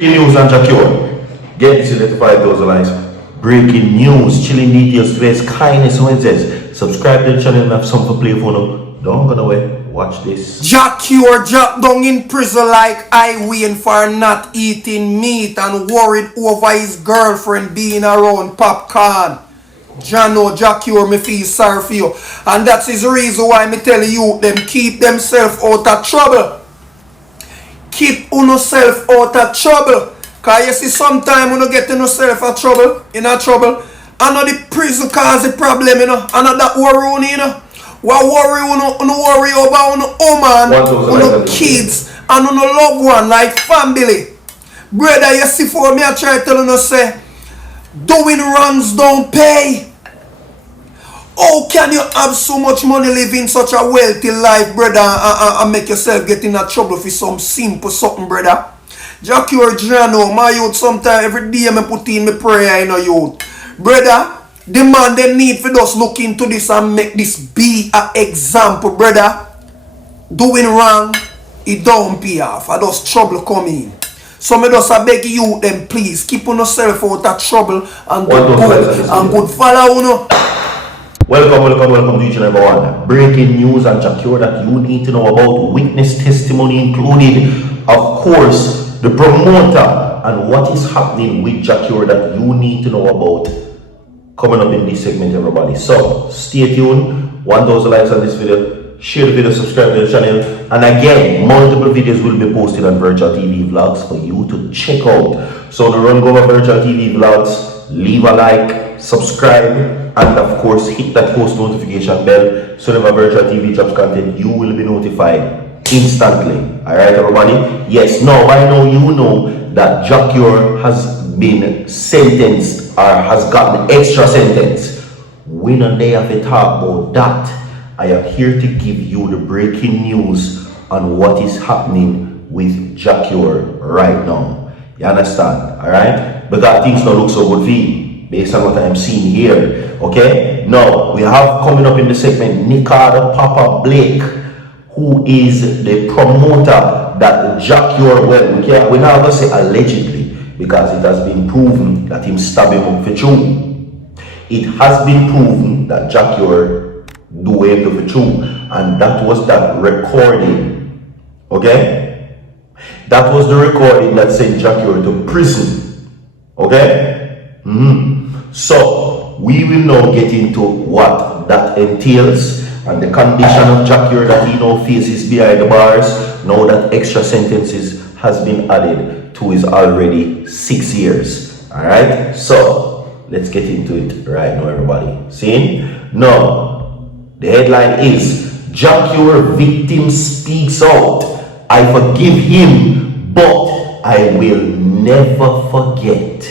News and Jacure. Get this to 5,000 likes. Breaking news, chilling details, today's kindness Wednesdays. Subscribe to the channel and have something to play for now. Don't go away. Watch this. Jacure dropped down in prison like I waiting for not eating meat and worried over his girlfriend being around popcorn. Jano Jacure, me feel sorry for you. And that's his reason why me tell you them keep themselves out of trouble. Keep yourself out of trouble. Cause you see sometime when you get yourself in trouble, I know the prison cause the problem, you know. I know that worry, you know. What worry worry about woman, kids, and loved one like family. Brother, you see for me I try to tell you say, doing wrongs don't pay. How can you have so much money living such a wealthy life, brother, and make yourself get in trouble for some simple something, brother? Jacure Jano, my youth, sometimes every day I put in my prayer in a youth. Brother, the man they need for us look into this and make this be an example, brother. Doing wrong, it don't pay off. I just trouble coming. So me just beg you them please keep on yourself out of trouble and good follow you know. Welcome to each and every one. Breaking news and Jacure that you need to know about. Witness testimony included, of course, the promoter and what is happening with Jacure that you need to know about. Coming up in this segment, everybody. So stay tuned. 1,000 likes on this video. Share the video, subscribe to the channel. And again, multiple videos will be posted on Virtual TV Vlogs for you to check out. So to run go over Virtual TV Vlogs, leave a like, subscribe, and of course hit that post notification bell so whenever Virtual TV drops content, you will be notified instantly. Alright, everybody? Yes, now I know you know that Jacure has been sentenced or has gotten extra sentence. We not there to talk about that. I am here to give you the breaking news on what is happening with Jacure right now. You understand? Alright? Because things don't look so good for you based on what I am seeing here. Okay? Now, we have coming up in the segment Nicardo Papa Blake, who is the promoter that Jacure, well, we're not going to say allegedly, because it has been proven that him stabbed him up for true. It has been proven that Jacure do him for true, and that was that recording. Okay? That was the recording that sent Jacure to prison. Okay? So we will now get into what that entails and the condition of Jacure that he now faces behind the bars now that extra sentences has been added to his already 6 years. Alright, so let's get into it right now, everybody. See? Now, the headline is Jacure victim speaks out. I forgive him, but I will never forget,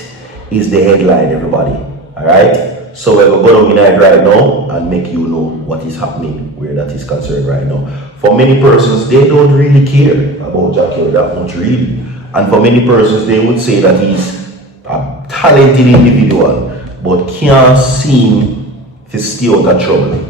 is the headline, everybody. Alright? So we're going to go down in it right now and make you know what is happening where that is concerned right now. For many persons, they don't really care about Jacure that much, really. And for many persons, they would say that he's a talented individual, but can't seem to stay out of trouble.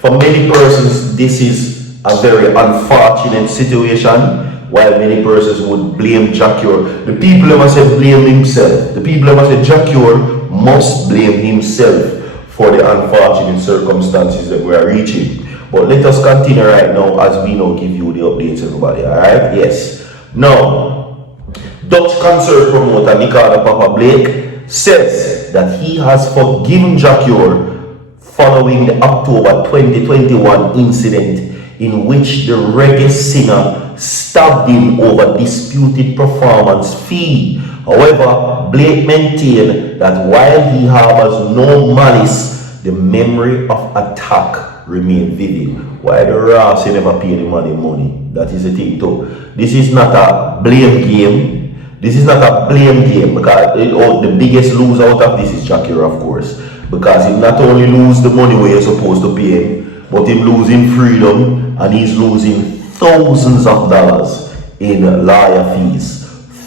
For many persons, this is a very unfortunate situation. While many persons would blame Jacure, the people who must say blame himself. The people who must say Jacure must blame himself for the unfortunate circumstances that we are reaching. But let us continue right now as we now give you the updates, everybody. Alright? Yes. Now, Dutch concert promoter Nicardo Papa Blake says that he has forgiven Jacure following the October 2021 incident in which the reggae singer stabbed him over disputed performance fee. However, Blake maintained that while he harbors no malice, the memory of attack remained vivid. Why the Ross never pay the money? That is the thing too. This is not a blame game. This is not a blame game because the biggest loser out of this is Jacure, of course. Because he not only lose the money where you're supposed to pay him, but him losing freedom and he's losing thousands of dollars in lawyer fees.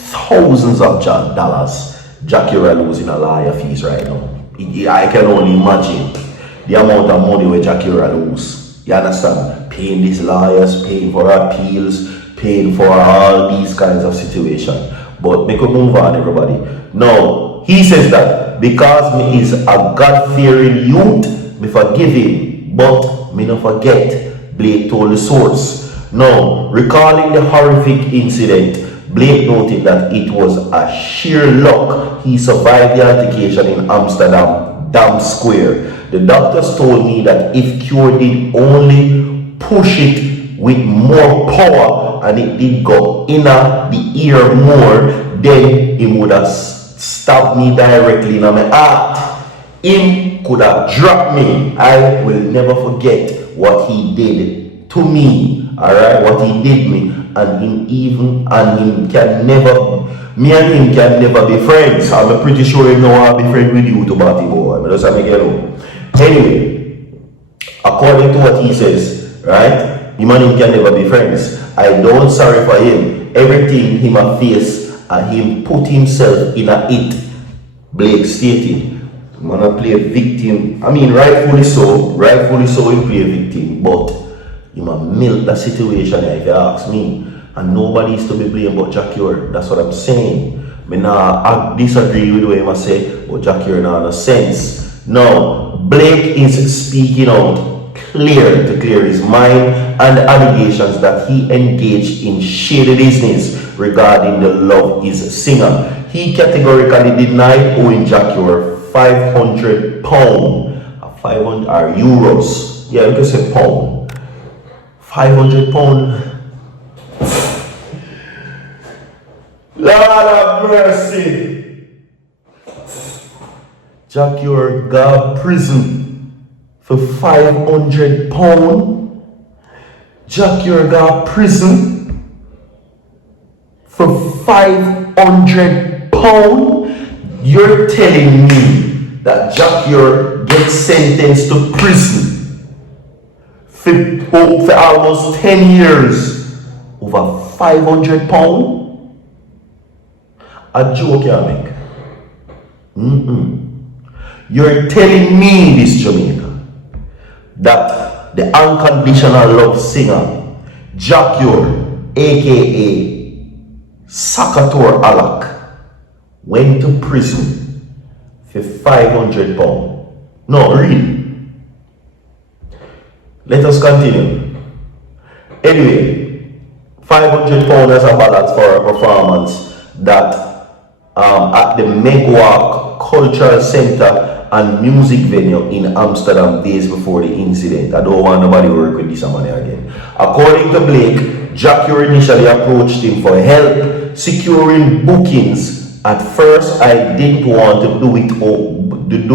Thousands of dollars Jacure losing a lawyer fees right now. I can only imagine the amount of money where Jacure lose. You understand? Paying these lawyers, paying for appeals, paying for all these kinds of situations. But me could move on, everybody. Now, he says that because me is a God-fearing youth, me forgive him, but me no forget, Blake told the source. Now, recalling the horrific incident, Blake noted that it was a sheer luck he survived the altercation in Amsterdam Dam Square. The doctors told me that if Cure did only push it with more power and it did go inner the ear more, then he would have stabbed me directly in my heart. Him could have dropped me. I will never forget what he did to me. Alright, what he did me, and him can never, me and him can never be friends. I'm pretty sure he know I'll be friends with you to Batty boy. I just have to get home. Anyway, according to what he says, right, him and him can never be friends. I don't sorry for him. Everything him a face and him put himself in a it. Blake stated, I'm gonna play a victim. I mean, rightfully so he play a victim, but you might milk the situation if you ask me. And nobody is to be blamed but Jacure. That's what I'm saying. I disagree with what I say, but Jacure not no sense. Now, Blake is speaking out to clear his mind and the allegations that he engaged in shady business regarding the Love Is singer. He categorically denied owing Jacure £500, 500 or euros. Yeah, you can say pound. £500. Lord have mercy. Jacure got prison for £500. Jacure got prison for £500. You're telling me that Jacure gets sentenced to prison for almost 10 years over £500? A joke you make. You're telling me, this Jamaica, that the unconditional love singer Jacure, aka Sakator Alak, went to prison for £500? No, really. Let us continue. Anyway, £500 as a balance for a performance that at the Megwalk Cultural Center and Music Venue in Amsterdam days before the incident. I don't want nobody to work with this money again. According to Blake, Jacure initially approached him for help securing bookings. At first, I didn't want to do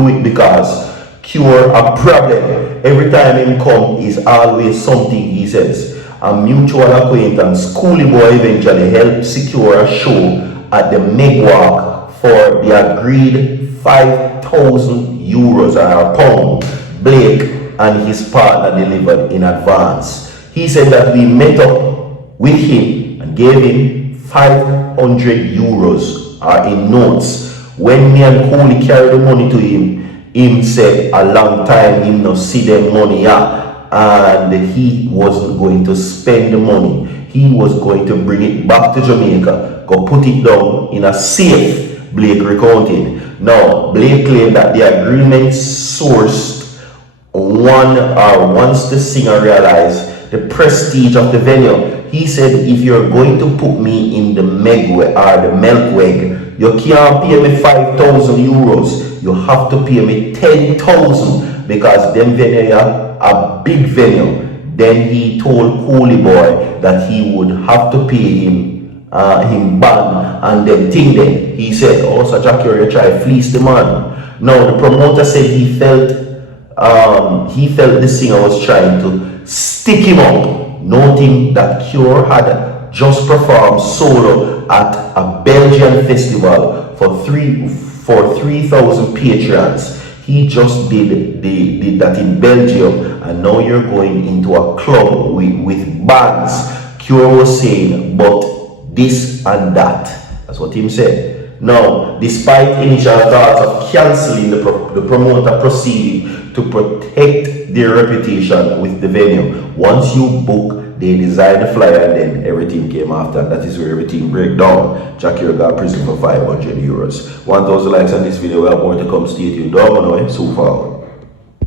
it because cure a problem. Every time him come is always something, he says. A mutual acquaintance, Coolie Boy, eventually helped secure a show at the Megwalk for the agreed €5,000 or a pound. Blake and his partner delivered in advance. He said that we met up with him and gave him €500 in notes. When me and Coolie carried the money to him said a long time him not see them money and he wasn't going to spend the money. He was going to bring it back to Jamaica, go put it down in a safe, Blake recounted. Now, Blake claimed that the agreement sourced once the singer realized the prestige of the venue. He said, if you're going to put me in the Megweg or the Melkweg, you can't pay me €5,000. You have to pay me 10,000 because them venue are a big venue. Then he told Coolie Boy that he would have to pay him ban and them thing then. He said, oh, so Jacure, you try to fleece the man. Now the promoter said he felt the singer was trying to stick him up, noting that Cure had just performed solo at a Belgian festival for 3,000 patrons. He just did that in Belgium, and now you're going into a club with bands. Cure was saying, but this and that. That's what him said. Now, despite initial thoughts of cancelling the promoter proceeded to protect their reputation with the venue. Once you book They designed the flyer and then everything came after. That is where everything break down. Jackie got prison for €500. 1,000 likes on this video. We have more to come. Stay tuned. Don't know, so far.